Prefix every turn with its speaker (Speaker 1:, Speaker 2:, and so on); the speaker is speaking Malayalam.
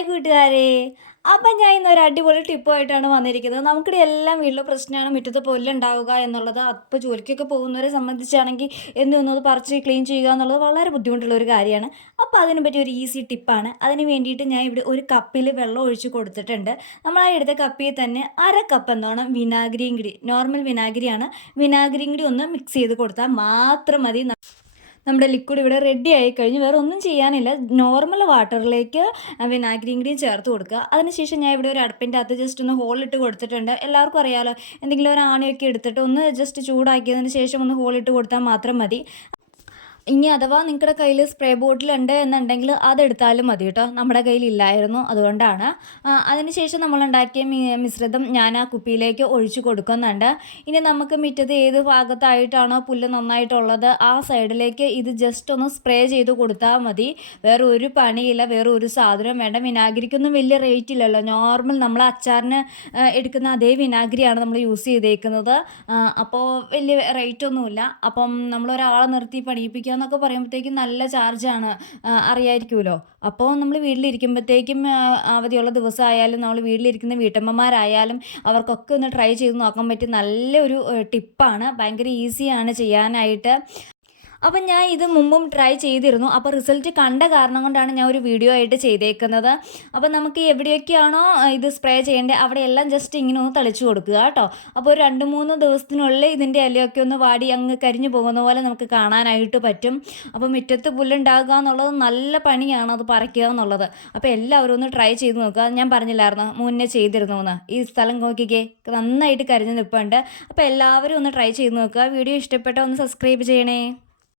Speaker 1: ഹായ് കൂട്ടുകാരെ. അപ്പം ഞാൻ ഇന്ന് ഒരു അടിപൊളി ടിപ്പുമായിട്ടാണ് വന്നിരിക്കുന്നത്. നമുക്കിടെ എല്ലാം വീട്ടിലെ പ്രശ്നമാണ് മുറ്റത്ത് പൊല്ലുണ്ടാവുക എന്നുള്ളത് അപ്പോൾ ജോലിക്കൊക്കെ പോകുന്നവരെ സംബന്ധിച്ചാണെങ്കിൽ എന്നും അത് പറിച്ച് ക്ലീൻ ചെയ്യുക എന്നുള്ളത് വളരെ ബുദ്ധിമുട്ടുള്ള ഒരു കാര്യമാണ്. അപ്പോൾ അതിനെ പറ്റി ഒരു ഈസി ടിപ്പാണ് അതിന് വേണ്ടിയിട്ട് ഞാൻ ഇവിടെ ഒരു കപ്പിൽ വെള്ളം ഒഴിച്ച് കൊടുത്തിട്ടുണ്ട്. നമ്മൾ ആ എടുത്ത കപ്പിൽ തന്നെ അര കപ്പ് എന്നോണം വിനാഗിരിയും കൂടി നോർമൽ വിനാഗിരിയാണ്. വിനാഗിരിയും കൂടി ഒന്ന് മിക്സ് ചെയ്ത് കൊടുത്താൽ മാത്രം മതി. നമ്മുടെ ലിക്വിഡ് ഇവിടെ റെഡി ആയി കഴിഞ്ഞ്. വേറെ ഒന്നും ചെയ്യാനില്ല. നോർമൽ വാട്ടറിലേക്ക് വിനാഗിരിയും കൂടിയും ചേർത്ത് കൊടുക്കുക. അതിനുശേഷം ഞാൻ ഇവിടെ ഒരു അടുപ്പിന്റെ അകത്ത് ജസ്റ്റ് ഒന്ന് ഹോളിട്ട് കൊടുത്തിട്ടുണ്ട്. എല്ലാവർക്കും അറിയാലോ എന്തെങ്കിലും ഒരു ആണിയൊക്കെ എടുത്തിട്ട് ഒന്ന് ജസ്റ്റ് ചൂടാക്കിയതിന് ശേഷം ഒന്ന് ഹോളിട്ട് കൊടുത്താൽ മാത്രം മതി. ഇനി അഥവാ നിങ്ങളുടെ കയ്യിൽ സ്പ്രേ ബോട്ടിൽ ഉണ്ട് എന്നുണ്ടെങ്കിൽ അതെടുത്താലും മതി കേട്ടോ. നമ്മുടെ കയ്യിൽ ഇല്ലായിരുന്നു അതുകൊണ്ടാണ്. അതിനുശേഷം നമ്മൾ ഉണ്ടാക്കിയ മിശ്രിതം ഞാൻ ആ കുപ്പിയിലേക്ക് ഒഴിച്ചു കൊടുക്കുന്നുണ്ട്. ഇനി നമുക്ക് മുറ്റത്ത് ഏത് ഭാഗത്തായിട്ടാണോ പുല്ല് നന്നായിട്ടുള്ളത് ആ സൈഡിലേക്ക് ഇത് ജസ്റ്റ് ഒന്ന് സ്പ്രേ ചെയ്ത് കൊടുത്താൽ മതി. വേറെ ഒരു പണിയില്ല വേറെ ഒരു സാധനം വേണ്ട. വിനാഗിരിക്കൊന്നും വലിയ റേറ്റ് ഇല്ലല്ലോ. നോർമൽ നമ്മൾ അച്ചാറിന് എടുക്കുന്ന അതേ വിനാഗിരിയാണ് നമ്മൾ യൂസ് ചെയ്തേക്കുന്നത്. അപ്പോൾ വലിയ റേറ്റ് ഒന്നുമില്ല. അപ്പം നമ്മൾ ഒരാളെ നിർത്തി പണിയിപ്പിക്കുക എന്നൊക്കെ പറയുമ്പോഴത്തേക്കും നല്ല ചാർജാണ് അറിയായിരിക്കുമല്ലോ അപ്പോൾ നമ്മൾ വീട്ടിലിരിക്കുമ്പോഴത്തേക്കും അവധിയുള്ള ദിവസമായാലും നമ്മൾ വീട്ടിലിരിക്കുന്ന വീട്ടമ്മമാരായാലും അവർക്കൊക്കെ ഒന്ന് ട്രൈ ചെയ്ത് നോക്കാൻ പറ്റിയ നല്ലൊരു ടിപ്പാണ്. ഭയങ്കര ഈസിയാണ് ചെയ്യാനായിട്ട്. അപ്പം ഞാൻ ഇത് മുമ്പും ട്രൈ ചെയ്തിരുന്നു. അപ്പോൾ റിസൾട്ട് കണ്ട കാരണം കൊണ്ടാണ് ഞാൻ ഒരു വീഡിയോ ആയിട്ട് ചെയ്തേക്കുന്നത്. അപ്പോൾ നമുക്ക് എവിടെയൊക്കെയാണോ ഇത് സ്പ്രേ ചെയ്യേണ്ടത് അവിടെയെല്ലാം ജസ്റ്റ് ഇങ്ങനെ ഒന്ന് തളിച്ചു കൊടുക്കുക കേട്ടോ. അപ്പോൾ ഒരു രണ്ട് മൂന്ന് ദിവസത്തിനുള്ളിൽ ഇതിന്റെ ഇലയൊക്കെ ഒന്ന് വാടി അങ്ങ് കരിഞ്ഞു പോകുന്ന പോലെ നമുക്ക് കാണാനായിട്ട് പറ്റും. അപ്പോൾ മുറ്റത്ത് പുല്ലുണ്ടാകുക എന്നുള്ളത് നല്ല പണിയാണ് അത് പറിക്കുക എന്നുള്ളത്. അപ്പോൾ എല്ലാവരും ഒന്ന് ട്രൈ ചെയ്ത് നോക്കുക. ഞാൻ പറഞ്ഞില്ലായിരുന്നു? മുന്നേ ചെയ്തിരുന്നു എന്ന് ഈ സ്ഥലം നോക്കിക്കേ നന്നായിട്ട് കരിഞ്ഞ് നിൽപ്പുണ്ട് അപ്പോൾ എല്ലാവരും ഒന്ന് ട്രൈ ചെയ്ത് നോക്കുക. വീഡിയോ ഇഷ്ടപ്പെട്ടാൽ ഒന്ന് സബ്സ്ക്രൈബ് ചെയ്യണേ.